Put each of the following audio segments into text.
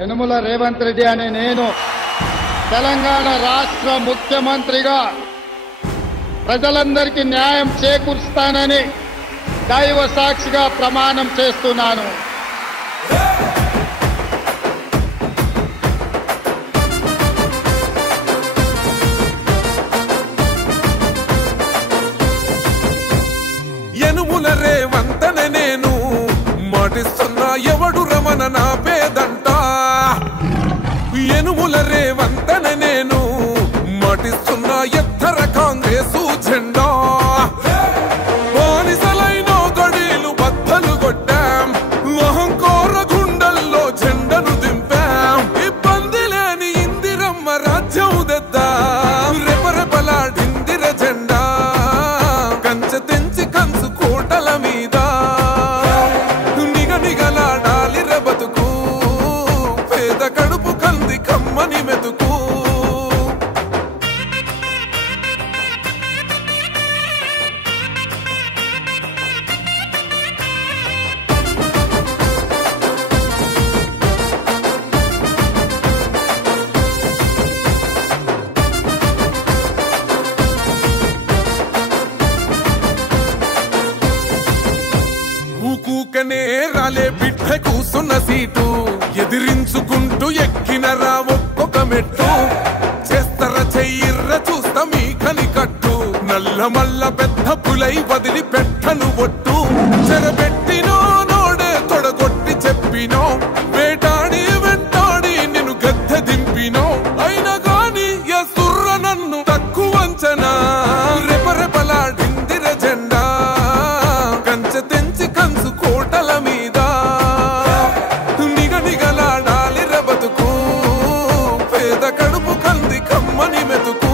యనుమల రేవంత్ రెడ్డి అనే నేను తెలంగాణ రాష్ట్ర ముఖ్యమంత్రిగా ప్రజలందరికీ న్యాయం చేకూరుస్తానని దైవ సాక్షిగా ప్రమాణం చేస్తున్నాను. యనుమల రేవంత్ అనే నేను మాటిస్తున్నా ఎవడు రమణ నా పేదంట. యనుమల రేవంత్ అనే నేను మాటిస్తున్నా ఎత్తర కాంగ్రెసు జెండా. బానిసలైన గడీలు బద్దలు కొట్టాం, అహంకార గుండెల్లో జెండను దింపాం. ఇబ్బంది లేని ఇందిరమ్మ రాజ్యం తెద్దాం. రెపరెపలాడిందిర జెండా కంచె తెంచి కంచు కోటల మీద నిగనిగలాడాలి బతుకు. పేద కడుపు కంది కమ్మని మెతుకు. ఊకూకనే రాలే బిడ్డ కూసున్న సీటు ఎదిరించుకుంటూ ఎక్కినరా ఒక్కొక్క మెట్టు. చేస్తర చెయ్యిర్ర చూస్తా మీ కని కట్టు. నల్ల మల్ల పెద్ద పులై వదిలి పెట్టను ఒట్టు. చెరబెట్టినో నోడే తొడగొట్టి చెప్పినో, వేటాడి వెంటాడి నిన్ను గద్దె దింపినో. అయినా గాని ఎసుర్ర నన్ను తక్కువంచనా. రెపరెపలాడిందిర జెండా కంచె తెంచి కంచు కోటల మీద నిగనిగలాడాలి బతుకు. పేద కడుపు కంది కమ్మని మెతుకు.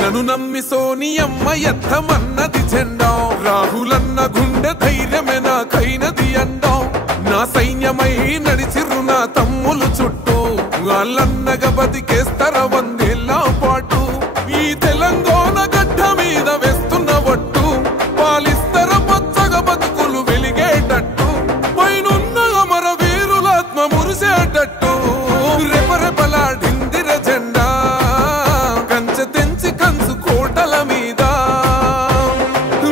నన్ను నమ్మి సోనియమ్మ ఎత్తమన్నది జెండా. రాహులన్న గుండె ధైర్యమే నాకైనది అండా. నా సైన్యమై నడిచిర్రు నా తమ్ములు చుట్టూ. వాళ్ళన్నగా బతికేస్తర వందేళ్ల పాటు. ఈ తెలంగాణ గడ్డ మీద వేస్తున్న ఒట్టు. పాలిస్తర పచ్చగా బతుకులు వెలిగేటట్టు. పైనున్న అమర వీరులాత్మ మురిసేటట్టు. రెపరెపలాడిందిర జెండా కంచె తెంచి కంచు కోటల మీద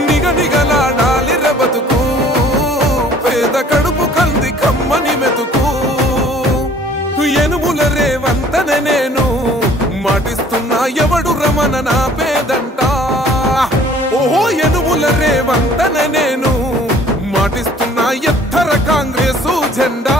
నిగనిగలాడాలి బతుకు. పేద కడుపు కంది కమ్మని మెతుకు. యనుమల రేవంత్ అనే నేను మాటిస్తున్నా ఎవడు రమణ నా పేదంట. ఓహో యనుమల రేవంత్ అనే నేను మాటిస్తున్నా ఎత్తర కాంగ్రెసు జెండా.